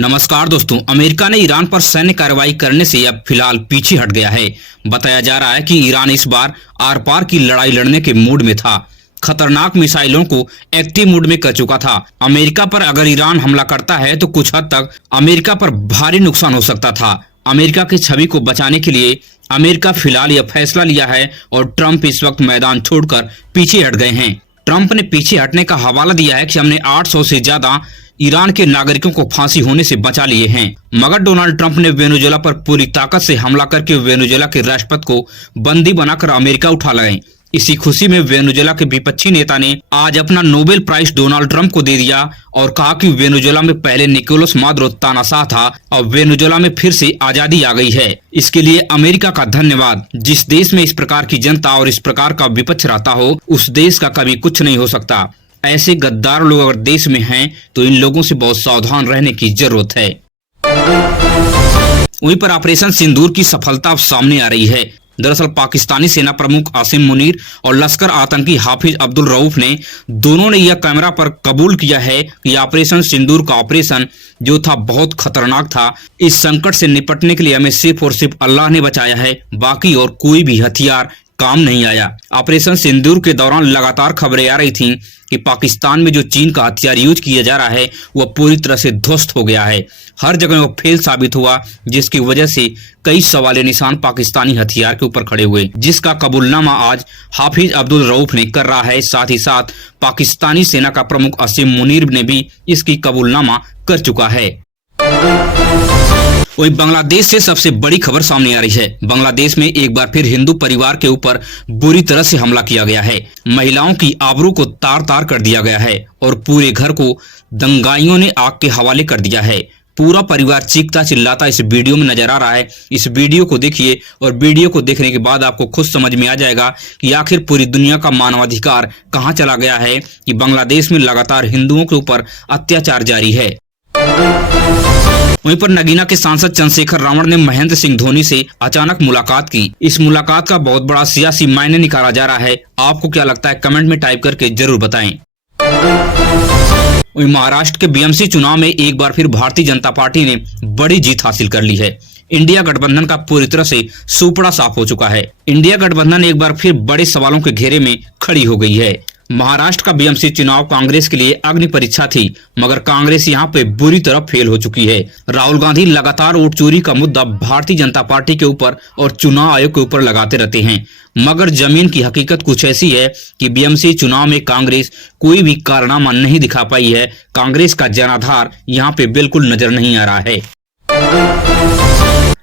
नमस्कार दोस्तों, अमेरिका ने ईरान पर सैन्य कार्रवाई करने से अब फिलहाल पीछे हट गया है। बताया जा रहा है कि ईरान इस बार आर पार की लड़ाई लड़ने के मूड में था। खतरनाक मिसाइलों को एक्टिव मूड में कर चुका था। अमेरिका पर अगर ईरान हमला करता है तो कुछ हद तक अमेरिका पर भारी नुकसान हो सकता था। अमेरिका की छवि को बचाने के लिए अमेरिका फिलहाल यह फैसला लिया है और ट्रंप इस वक्त मैदान छोड़कर पीछे हट गए हैं। ट्रंप ने पीछे हटने का हवाला दिया है कि हमने 800 से ज्यादा ईरान के नागरिकों को फांसी होने से बचा लिए हैं। मगर डोनाल्ड ट्रंप ने वेनेजुएला पर पूरी ताकत से हमला करके वेनेजुएला के राष्ट्रपति को बंदी बनाकर अमेरिका उठा लाए। इसी खुशी में वेनेजुएला के विपक्षी नेता ने आज अपना नोबेल प्राइज डोनाल्ड ट्रंप को दे दिया और कहा कि वेनेजुएला में पहले निकोलस मादुरो तानाशाह था और वेनेजुएला में फिर से आजादी आ गई है। इसके लिए अमेरिका का धन्यवाद। जिस देश में इस प्रकार की जनता और इस प्रकार का विपक्ष रहता हो, उस देश का कभी कुछ नहीं हो सकता। ऐसे गद्दार लोग अगर देश में हैं तो इन लोगों से बहुत सावधान रहने की जरूरत है। वहीं पर ऑपरेशन सिंदूर की सफलता अब सामने आ रही है। दरअसल पाकिस्तानी सेना प्रमुख आसिम मुनीर और लश्कर आतंकी हाफिज अब्दुल रऊफ ने दोनों ने यह कैमरा पर कबूल किया है कि ऑपरेशन सिंदूर का ऑपरेशन जो था बहुत खतरनाक था। इस संकट से निपटने के लिए हमें सिर्फ और सिर्फ अल्लाह ने बचाया है, बाकी और कोई भी हथियार काम नहीं आया। ऑपरेशन सिंदूर के दौरान लगातार खबरें आ रही थीं कि पाकिस्तान में जो चीन का हथियार यूज किया जा रहा है वह पूरी तरह से ध्वस्त हो गया है। हर जगह वो फेल साबित हुआ, जिसकी वजह से कई सवालिया निशान पाकिस्तानी हथियार के ऊपर खड़े हुए, जिसका कबूलनामा आज हाफिज अब्दुल रऊफ ने कर रहा है। साथ ही साथ पाकिस्तानी सेना का प्रमुख आसिम मुनीर ने भी इसकी कबूलनामा कर चुका है। वहीं बांग्लादेश से सबसे बड़ी खबर सामने आ रही है। बांग्लादेश में एक बार फिर हिंदू परिवार के ऊपर बुरी तरह से हमला किया गया है। महिलाओं की आबरू को तार तार कर दिया गया है और पूरे घर को दंगाइयों ने आग के हवाले कर दिया है। पूरा परिवार चीखता चिल्लाता इस वीडियो में नजर आ रहा है। इस वीडियो को देखिए और वीडियो को देखने के बाद आपको खुद समझ में आ जाएगा कि आखिर पूरी दुनिया का मानवाधिकार कहां चला गया है कि बांग्लादेश में लगातार हिंदुओं के ऊपर अत्याचार जारी है। वहीं पर नगीना के सांसद चंद्रशेखर रावण ने महेंद्र सिंह धोनी से अचानक मुलाकात की। इस मुलाकात का बहुत बड़ा सियासी मायने निकाला जा रहा है। आपको क्या लगता है, कमेंट में टाइप करके जरूर बताएं। वहीं महाराष्ट्र के बीएमसी चुनाव में एक बार फिर भारतीय जनता पार्टी ने बड़ी जीत हासिल कर ली है। इंडिया गठबंधन का पूरी तरह से सुपड़ा साफ हो चुका है। इंडिया गठबंधन एक बार फिर बड़े सवालों के घेरे में खड़ी हो गई है। महाराष्ट्र का बीएमसी चुनाव कांग्रेस के लिए अग्नि परीक्षा थी, मगर कांग्रेस यहां पे बुरी तरह फेल हो चुकी है। राहुल गांधी लगातार वोट चोरी का मुद्दा भारतीय जनता पार्टी के ऊपर और चुनाव आयोग के ऊपर लगाते रहते हैं, मगर जमीन की हकीकत कुछ ऐसी है कि बीएमसी चुनाव में कांग्रेस कोई भी कारनामा नहीं दिखा पाई है। कांग्रेस का जनाधार यहाँ पे बिल्कुल नजर नहीं आ रहा है।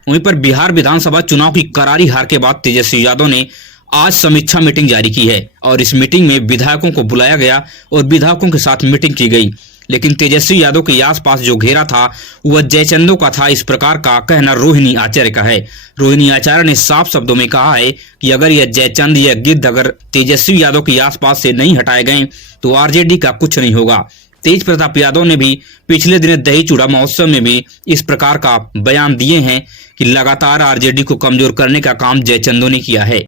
वहीं पर बिहार विधानसभा चुनाव की करारी हार के बाद तेजस्वी यादव ने आज समीक्षा मीटिंग जारी की है और इस मीटिंग में विधायकों को बुलाया गया और विधायकों के साथ मीटिंग की गई। लेकिन तेजस्वी यादव के आसपास जो घेरा था वह जयचंदों का था। इस प्रकार का कहना रोहिणी आचार्य का है। रोहिणी आचार्य ने साफ शब्दों में कहा है कि अगर यह जयचंद या गिद्ध अगर तेजस्वी यादव के आसपास से नहीं हटाए गए तो आरजेडी का कुछ नहीं होगा। तेज प्रताप यादव ने भी पिछले दिन दही चूड़ा महोत्सव में भी इस प्रकार का बयान दिए हैं कि लगातार आरजेडी को कमजोर करने का काम जयचंदों ने किया है।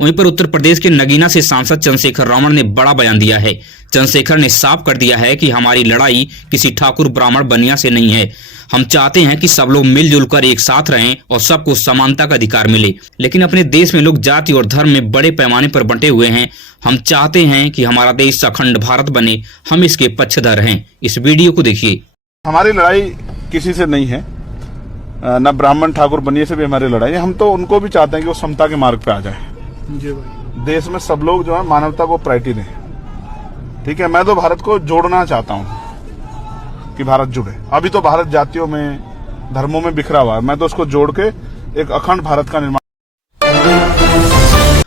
वहीं पर उत्तर प्रदेश के नगीना से सांसद चंद्रशेखर रावण ने बड़ा बयान दिया है। चंद्रशेखर ने साफ कर दिया है कि हमारी लड़ाई किसी ठाकुर ब्राह्मण बनिया से नहीं है। हम चाहते हैं कि सब लोग मिलजुल कर एक साथ रहें और सबको समानता का अधिकार मिले। लेकिन अपने देश में लोग जाति और धर्म में बड़े पैमाने पर बंटे हुए हैं। हम चाहते हैं कि हमारा देश अखंड भारत बने। हम इसके पक्षधर हैं। इस वीडियो को देखिए। हमारी लड़ाई किसी से नहीं है, न ब्राह्मण ठाकुर बनिए से भी हमारी लड़ाई है। हम तो उनको भी चाहते हैं कि वो समता के मार्ग पे आ जाए। जी भाई, देश में सब लोग जो है मानवता को प्रायोरिटी दें। ठीक है, मैं तो भारत को जोड़ना चाहता हूं कि भारत जुड़े। अभी तो भारत जातियों में धर्मों में बिखरा हुआ है। मैं तो उसको जोड़ के एक अखंड भारत का निर्माण।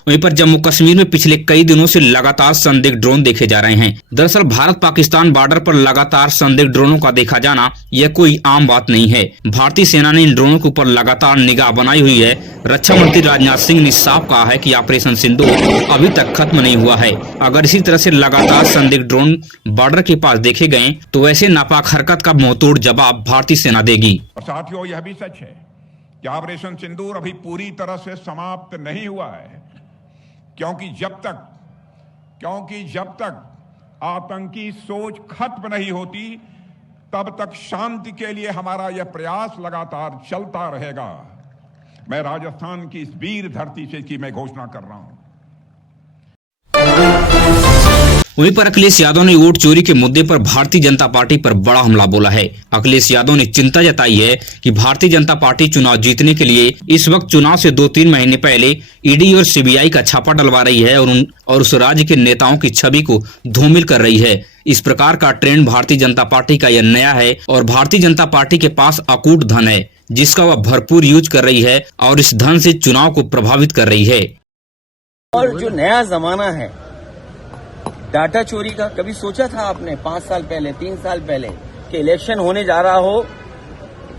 वहीं पर जम्मू कश्मीर में पिछले कई दिनों से लगातार संदिग्ध ड्रोन देखे जा रहे हैं। दरअसल भारत पाकिस्तान बॉर्डर पर लगातार संदिग्ध ड्रोनों का देखा जाना यह कोई आम बात नहीं है। भारतीय सेना ने इन ड्रोनों के ऊपर लगातार निगाह बनाई हुई है। रक्षा मंत्री राजनाथ सिंह ने साफ कहा है कि ऑपरेशन सिंदूर अभी तक खत्म नहीं हुआ है। अगर इसी तरह से लगातार संदिग्ध ड्रोन बॉर्डर के पास देखे गए तो ऐसे नापाक हरकत का मुंहतोड़ जवाब भारतीय सेना देगी। साथियों, यह भी सच है कि ऑपरेशन सिंदूर अभी पूरी तरह से समाप्त नहीं हुआ है, क्योंकि जब तक आतंकी सोच खत्म नहीं होती तब तक शांति के लिए हमारा यह प्रयास लगातार चलता रहेगा। मैं राजस्थान की इस वीर धरती से की मैं घोषणा कर रहा हूं। वहीं पर अखिलेश यादव ने वोट चोरी के मुद्दे पर भारतीय जनता पार्टी पर बड़ा हमला बोला है। अखिलेश यादव ने चिंता जताई है कि भारतीय जनता पार्टी चुनाव जीतने के लिए इस वक्त चुनाव से 2-3 महीने पहले ईडी और सीबीआई का छापा डलवा रही है और उस राज्य के नेताओं की छवि को धूमिल कर रही है। इस प्रकार का ट्रेंड भारतीय जनता पार्टी का यह नया है और भारतीय जनता पार्टी के पास अकूट धन है जिसका वह भरपूर यूज कर रही है और इस धन से चुनाव को प्रभावित कर रही है। और जो नया जमाना है डाटा चोरी का, कभी सोचा था आपने 5 साल पहले 3 साल पहले कि इलेक्शन होने जा रहा हो,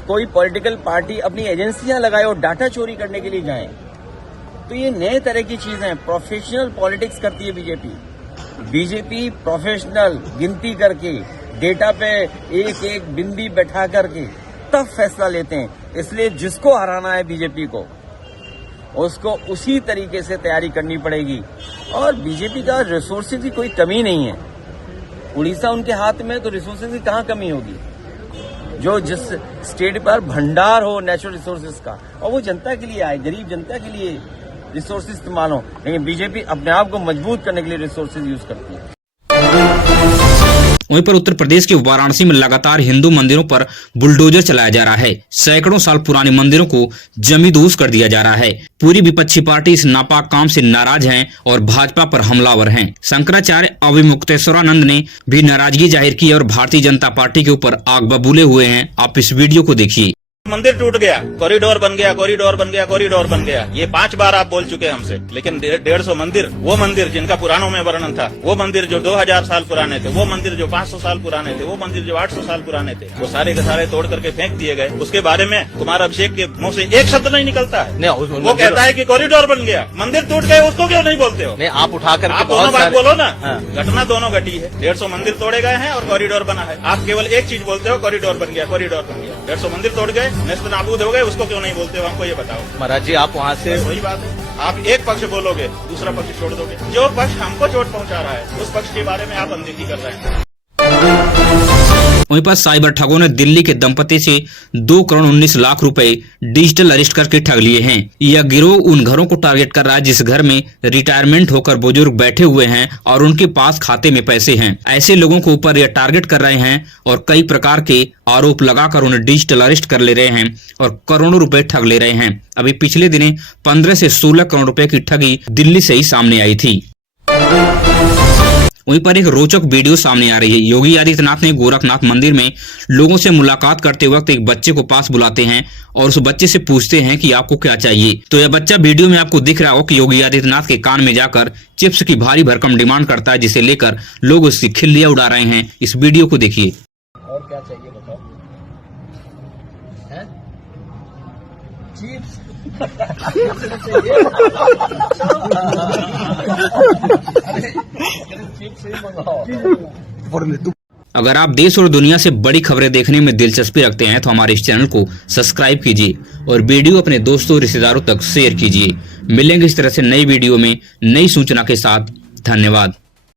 कोई पॉलिटिकल पार्टी अपनी एजेंसियां लगाए और डाटा चोरी करने के लिए जाए? तो ये नए तरह की चीजें हैं। प्रोफेशनल पॉलिटिक्स करती है बीजेपी प्रोफेशनल गिनती करके डेटा पे एक एक बिंदी बैठा करके तब फैसला लेते हैं। इसलिए जिसको हराना है बीजेपी को, उसको उसी तरीके से तैयारी करनी पड़ेगी। और बीजेपी का रिसोर्सेज की कोई कमी नहीं है। उड़ीसा उनके हाथ में, तो रिसोर्सेज की कहाँ कमी होगी? जो जिस स्टेट पर भंडार हो नेचुरल रिसोर्सेज का, और वो जनता के लिए आए, गरीब जनता के लिए रिसोर्सेज इस्तेमाल हो। लेकिन बीजेपी अपने आप को मजबूत करने के लिए रिसोर्सेज यूज करती है। वहीं पर उत्तर प्रदेश के वाराणसी में लगातार हिंदू मंदिरों पर बुलडोजर चलाया जा रहा है। सैकड़ों साल पुराने मंदिरों को जमींदोज कर दिया जा रहा है। पूरी विपक्षी पार्टी इस नापाक काम से नाराज हैं और भाजपा पर हमलावर हैं। शंकराचार्य अविमुक्तेश्वरानंद ने भी नाराजगी जाहिर की और भारतीय जनता पार्टी के ऊपर आग बबूले हुए हैं। आप इस वीडियो को देखिए। मंदिर टूट गया, कॉरिडोर बन गया, कॉरिडोर बन गया, कॉरिडोर बन गया, ये 5 बार आप बोल चुके हैं हमसे। लेकिन 150 मंदिर, वो मंदिर जिनका पुराणों में वर्णन था, वो मंदिर जो 2000 साल पुराने थे, वो मंदिर जो 500 साल पुराने थे, वो मंदिर जो 800 साल पुराने थे, वो सारे के सारे तोड़ करके फेंक दिए गए। उसके बारे में कुमार अभिषेक के मुंह से एक शब्द नहीं निकलता है। वो कहता है कि कॉरिडोर बन गया, मंदिर टूट गए, उसको क्यों नहीं बोलते हो? आप उठाकर आप दोनों बात बोलो ना। घटना दोनों घटी है। 150 मंदिर तोड़े गए हैं और कॉरिडोर बना है। आप केवल एक चीज बोलते हो, कॉरिडोर बन गया, कॉरिडोर बन गया। 150 मंदिर तोड़ गए, नेस्त नाबूद हो गए, उसको क्यों नहीं बोलते हो? हमको ये बताओ। महाराज जी, आप वहाँ से वही बात है, आप एक पक्ष बोलोगे, दूसरा पक्ष छोड़ दोगे। जो पक्ष हमको चोट पहुंचा रहा है, उस पक्ष के बारे में आप अनदेखी कर रहे हैं। वहीं पर साइबर ठगों ने दिल्ली के दंपति से 2 करोड़ 19 लाख रुपए डिजिटल अरेस्ट करके ठग लिए हैं। यह गिरोह उन घरों को टारगेट कर रहा है जिस घर में रिटायरमेंट होकर बुजुर्ग बैठे हुए हैं और उनके पास खाते में पैसे हैं। ऐसे लोगों को ऊपर यह टारगेट कर रहे हैं और कई प्रकार के आरोप लगाकर उन्हें डिजिटल अरेस्ट कर ले रहे हैं और करोड़ों रुपए ठग ले रहे हैं। अभी पिछले दिने 15 से 16 करोड़ रुपए की ठगी दिल्ली से ही सामने आई थी। वहीं पर एक रोचक वीडियो सामने आ रही है। योगी आदित्यनाथ ने गोरखनाथ मंदिर में लोगों से मुलाकात करते वक्त एक बच्चे को पास बुलाते हैं और उस बच्चे से पूछते हैं कि आपको क्या चाहिए। तो यह बच्चा वीडियो में आपको दिख रहा हो कि योगी आदित्यनाथ के कान में जाकर चिप्स की भारी भरकम डिमांड करता है, जिसे लेकर लोग उसकी खिल्लियां उड़ा रहे हैं। इस वीडियो को देखिए। और क्या चाहिए बताओ? चिप्स अगर आप देश और दुनिया से बड़ी खबरें देखने में दिलचस्पी रखते हैं तो हमारे इस चैनल को सब्सक्राइब कीजिए और वीडियो अपने दोस्तों और रिश्तेदारों तक शेयर कीजिए। मिलेंगे इस तरह से नई वीडियो में नई सूचना के साथ। धन्यवाद।